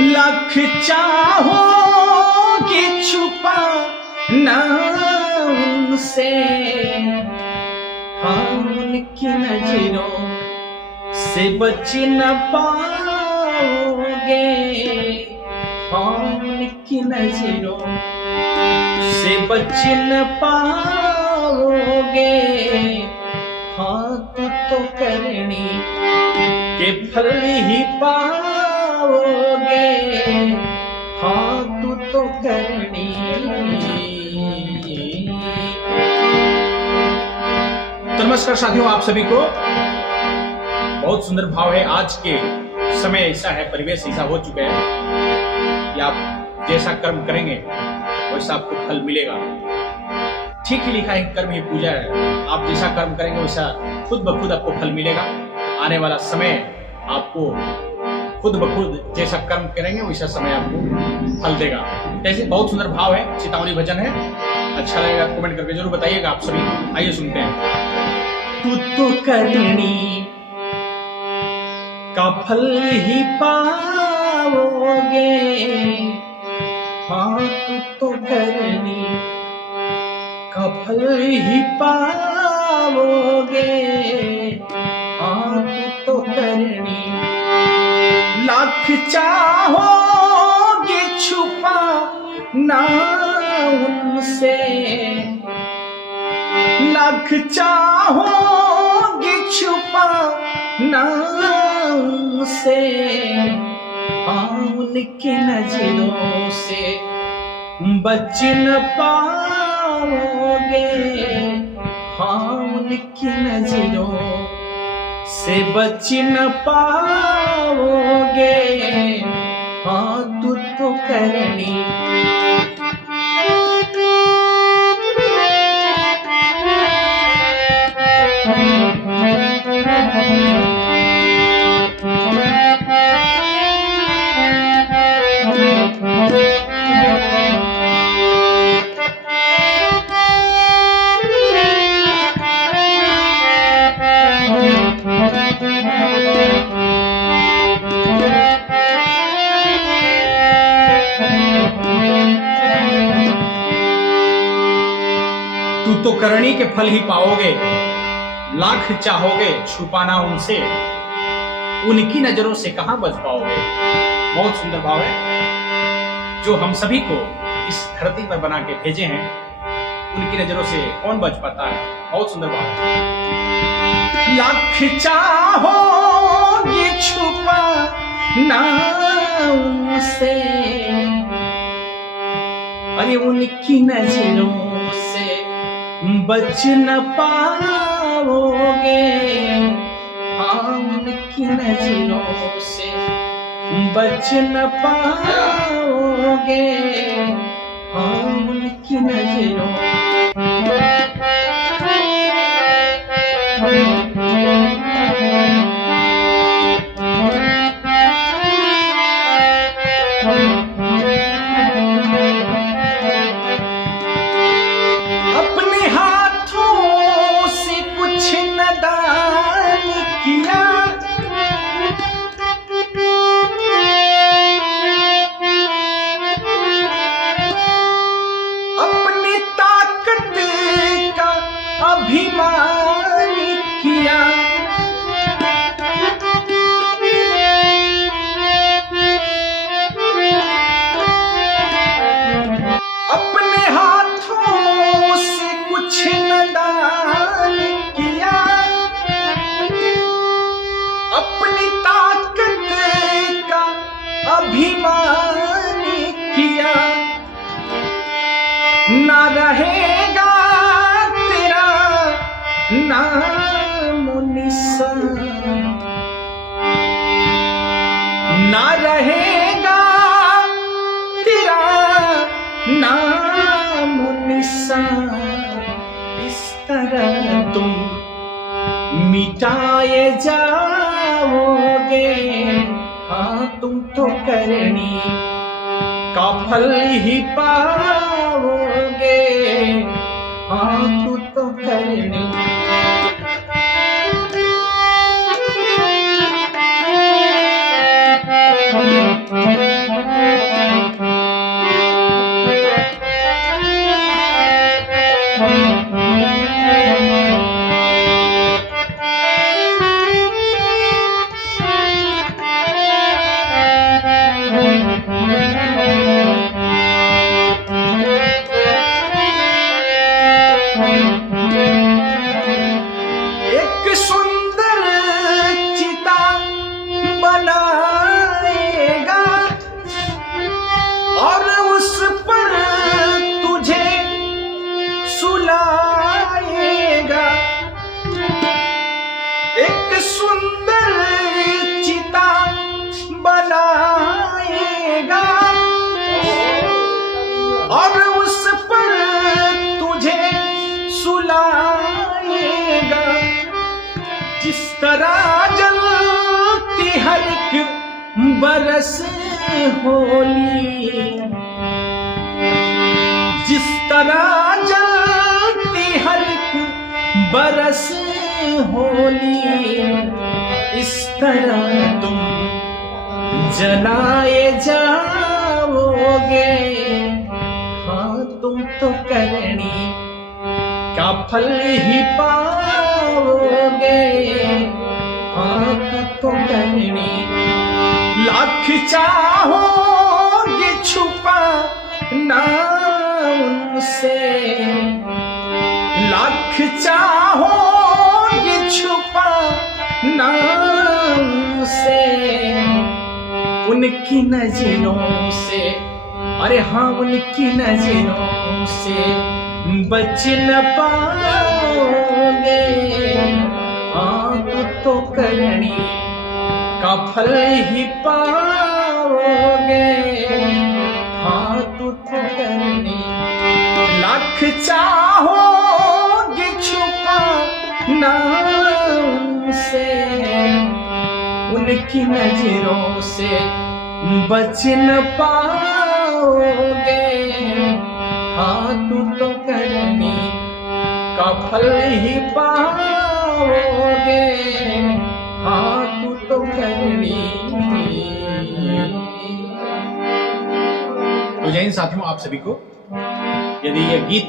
लाख चाहोगे छुपा ना उनसे, हाँ उनकी नजरों से बच न पाओगे, हाँ उनकी नजरों से बच न पाओगे। हाँ तो करनी के फल ही पाओगे, हाँ तो करनी। तो नमस्कार साथियों, आप सभी को बहुत सुंदर भाव है। आज के समय ऐसा है, परिवेश ऐसा हो चुका है कि आप जैसा कर्म करेंगे वैसा आपको फल मिलेगा। ठीक ही लिखा है, कर्म ही पूजा है। आप जैसा कर्म करेंगे वैसा खुद ब खुद आपको फल मिलेगा। आने वाला समय आपको खुद ब खुद जैसा कर्म करेंगे वैसा समय आपको फल देगा। ऐसे बहुत सुंदर भाव है, चेतावनी भजन है। अच्छा लगेगा कमेंट करके जरूर बताइएगा आप सभी। आइए सुनते हैं। तू तो करनी का फल ही पाओगे, हाँ तू तो करनी का फल ही पाओगे, हाँ तू तो करनी। लाख चाहोगे छुपा ना उनसे, लाख चाहोगे छुपा ना उनसे, हाँ उनकी नजरों से बच न पाओगे, हाँ उनकी नजरों से बच न पाओगे। हाँ तू तो करनी तू तो करनी के फल ही पाओगे। लाख चाहोगे छुपाना उनसे, उनकी नजरों से कहां बच पाओगे। बहुत सुंदर भाव है जो हम सभी को इस धरती पर बना के भेजे हैं। उनकी नजरों से कौन बच पाता है। बहुत सुंदर भाव है। लाख चाहोगे छुपा ना उनसे, अरे उनकी नजरों से बच न पाओगे, हाँ उनकी नजरों से बच न पाओगे, हाँ उनकी नजरों। अपने हाथों से कुछ न दान किया, अपनी ताकत का अभिमान किया, अपने हाथों से कुछ न दान किया, अपनी ताकत का अभिमान किया। ना रहेगा तेरा नाम निशान, ना रहेगा तेरा नाम निशान। इस तरह तुम मिटाए जाओगे, हाँ तुम तो करनी का फल ही पाओगे, हाँ तू तो करनी। एक सुंदर चिता बनाएगा और उस पर तुझे सुलाएगा। एक सुंदर चिता बनाएगा और उस पर तुझे सुलाएगा। जिस तरह जलती हर एक बरस होली, जिस तरह जलती हर एक बरस होली, इस तरह तुम जलाए जाओगे। हाँ तुम तो करनी का फल ही पाओगे। हाँ तुम तो करनी लाख चाहोगे छुपा ना उनसे, लाख चाहोगे छुपा ना उनसे। उनकी नजरों से, अरे हाँ उनकी नजरों से बच न पाओगे। हाँ तो करनी का फल ही पाओगे। हाँ तो करनी लाख चाहोगे छुपा ना उनसे, उनकी नजरों से बच न पाओगे। हाँ तो करनी का फल ही पाओगे। हाँ तो करनी। तो जय हिंद साथियों, आप सभी को यदि ये गीत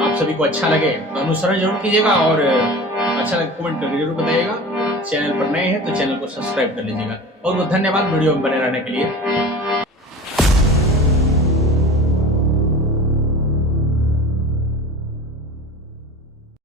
आप सभी को अच्छा लगे तो अनुसरण जरूर कीजिएगा और अच्छा लगे कमेंट करके जरूर बताइएगा। चैनल पर नए हैं तो चैनल को सब्सक्राइब कर लीजिएगा। बहुत बहुत धन्यवाद वीडियो में बने रहने के लिए।